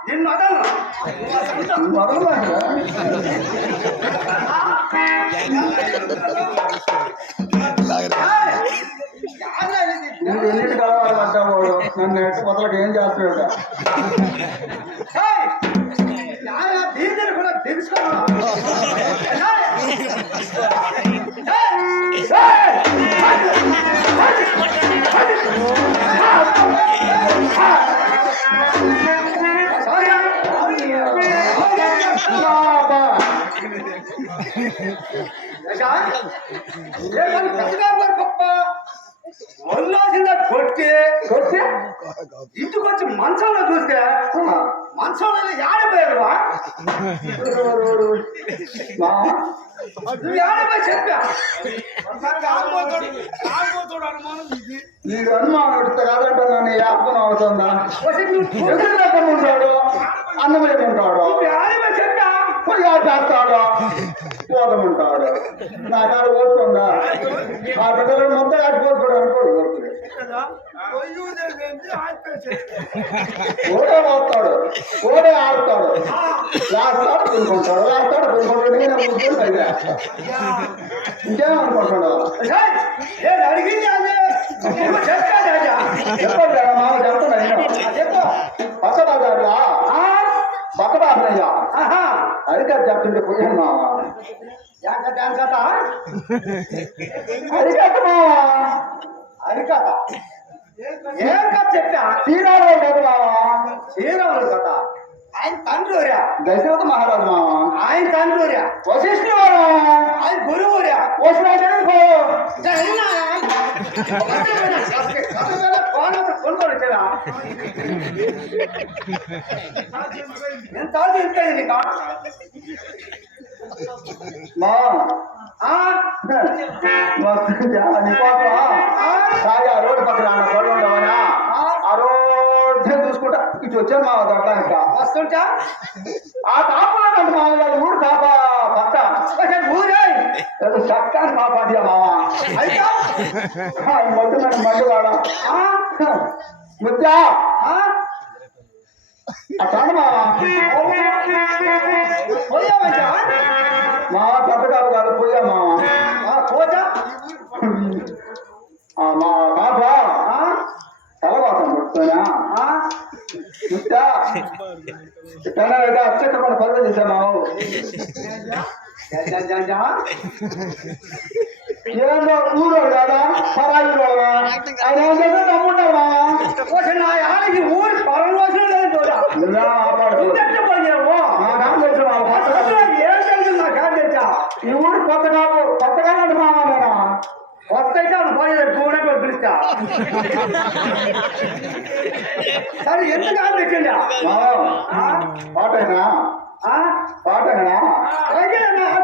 నిన్ను వదలను ఎన్నింటి కలవాలంటావు నన్ను ఎట్టు మొదలకు ఏం చేస్తున్నాడు దీని కూడా తెలుసుకోవాలి ఒళ్ళాసిందా కొట్టి ఇంటికి వచ్చి మంచంలో చూస్తే మంచంలో ఆడిపోయాడు ఆడిపోయి చెప్పా నీకు అనుమానం పెడితే కాదంటే నన్ను యాపనం అవుతుందా ఉంటాడు అన్నం ఉంటాడు ఆడిపోయి చెప్పా చేస్తాడు పోతముంటాడు నా కాడ ఓడుతుందా ఆ బిడ్డలు మొత్తం ఆడిపోసుకోవడానికి కూడా ఓడుతుంది ఓడే పోతాడు ఓడే ఆడుతాడు లాస్తాడు కొనుక్కుంటాడు నేను కూర్చొని ఇంకేమనుకుంటున్నాడు చెప్పండి మామ చెప్తున్నా పక్కడాగా పక్కడాయ్యా అరికట్ చెప్తుంటే పోయాను మామ అరికట్ట మామ అరికథ ఏం కథ చెప్పా శ్రీరాముడు కథ మామ శ్రీరాముడు కథ ఆయన తండ్రి దశరథ మహారాజు మామ ఆయన తండ్రి వశిష్ఠుడు ఆయన గురువు ఎంత రోడ్డు పక్కన గొడవ ఉండవనా ఆ రోడ్డు చూసుకుంటా ఇటు వచ్చాను మా దొడ్డాక వస్తుంటా ఆ కాపాడంట మామయ్య ఊరు కాపా పక్క ఊరే చక్కని కాపాడియా మామ మొట్టు నన్ను మండువాడా ముద్దా అట్లాంటి మామ పెద్ద కాదు కాదు పోయా మామ పోతా మా పాప తలవాసం పుట్టుకోనా ముద్దా అచ్చకుండా పదవి చేశా మావు ఏందో ఊరు కదా పరాయి ఆయన ఏం తమ్ముంటావా నా ఆడికి ఊరు పరం రోజులు ఈ ఊరు కొత్తగా మావా నేను కొత్తగా చూడే పిలుస్తా సరే ఎందుకు ఆలోచించండి పాటేనా పాటేనా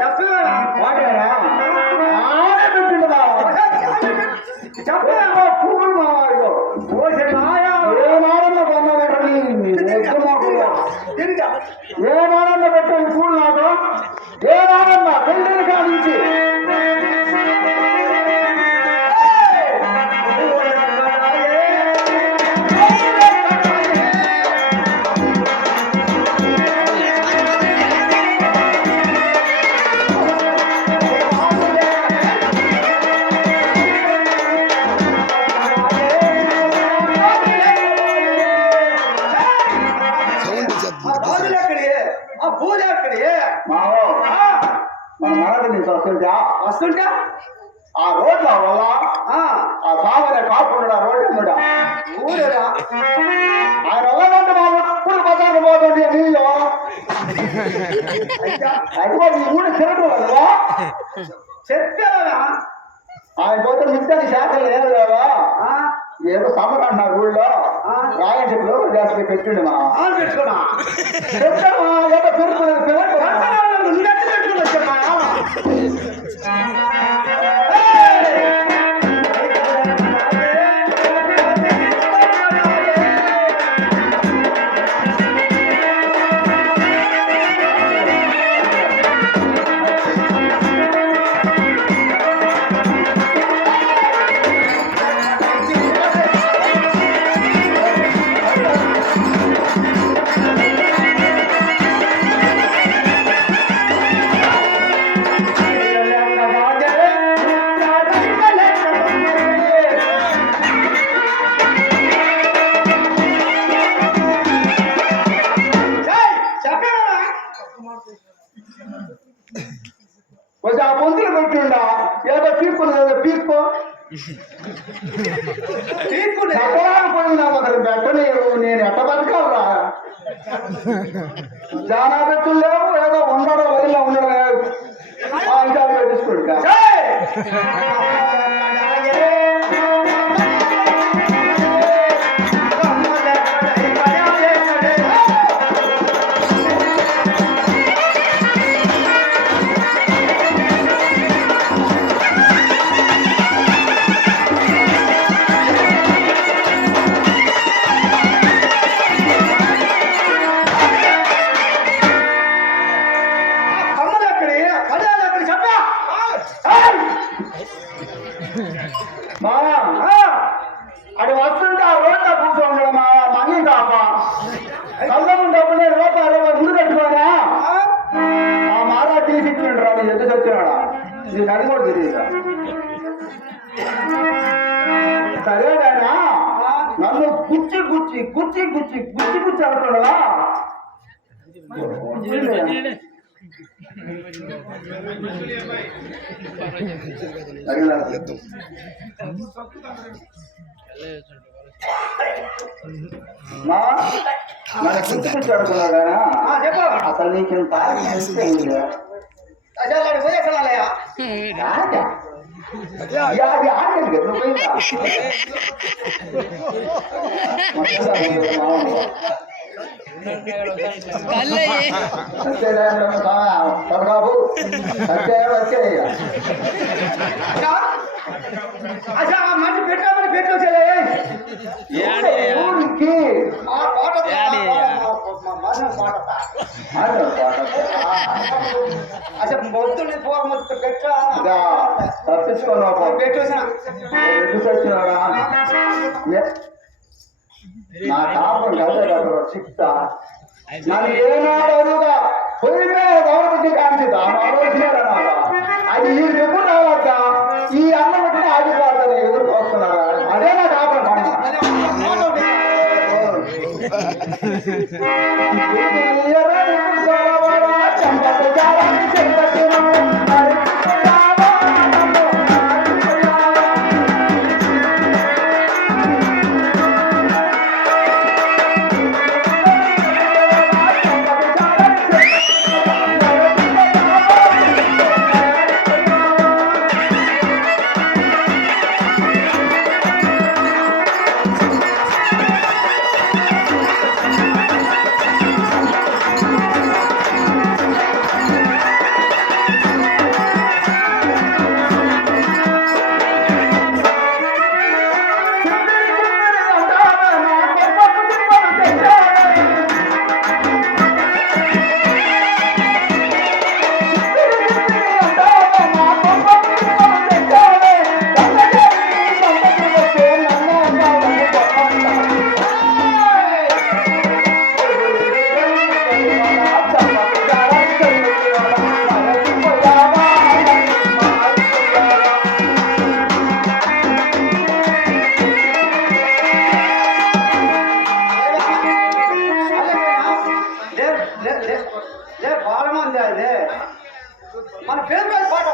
చెప్పలేనా పాటేనా చెప్పలేమో పూలు మావాడు ఏనాడన్నా పొందబెట్టని ఏనాడన్నా పెట్టని పూలు నాకు ఏనాడన్నా పెళ్ళిని కానించి వస్తుంటా ఆ రోడ్ల వల్ల ఆ సాగనే కాకుండా రోడ్డు ఊరేరా ఆయన వెళ్ళదంటే బాబు ఇప్పుడు బజారు పోతుంది నీళ్ళు అయిపోయి ఈ ఊరు తిరగడం కదా చెప్పారా ఆయన పోతే మిగతాని శాఖలు లేదు కదా ఏదో సమ్మర్ అన్నారు ఊళ్ళో రాయని చెప్పులు జాస్తి పెట్టిండు మా పెట్టుకున్నా చెప్తామా ఏదో పెరుగుతుంది పెట్టుకుని వచ్చా తీసుకుంటే చెప్పడానికి పోయినా ఒకరు పెట్టలేవు, నేను ఎట్ట బతకాలరా? జానాబెట్టులు లేవు, ఏదో ఉండడం వదిలిలో ఉండడం ఇంకా పెట్టించుకుంటా. అది వస్తుంటే ఆ రోడ్ల కూర్చోండి మా మనీ కాపా కళ్ళము డబ్బులు రూపాయలు ముందు పెట్టుకోనా ఆ మారా తీసిచ్చిండు రా ఎందుకు వచ్చినాడా నీకు అది కూడా తెలియదు. సరేనా నన్ను గుచ్చి గుచ్చి గుచ్చి గుచ్చి గుచ్చి గుచ్చి అంటున్నావా? అసలు నీకు బాబు మంచి పెట్టామని పెట్టొచ్చలే ఊరికి అసలు మొద్దుని మొత్తం పెట్టా తప్పించుకున్నావు పెట్టేసిన ఎందుకు వచ్చినాడా? నా కాపం కదా చిక్తా నన్ను ఏనాడుగా పొలిమే గౌరవకి కాంచిదా అది ఈ ఎప్పుడు రావద్ద ఈ అన్నం బట్టి ఆగిపోతుంది ఎదురు వస్తున్నారా? అదే నా కాపం మన పేరు పాట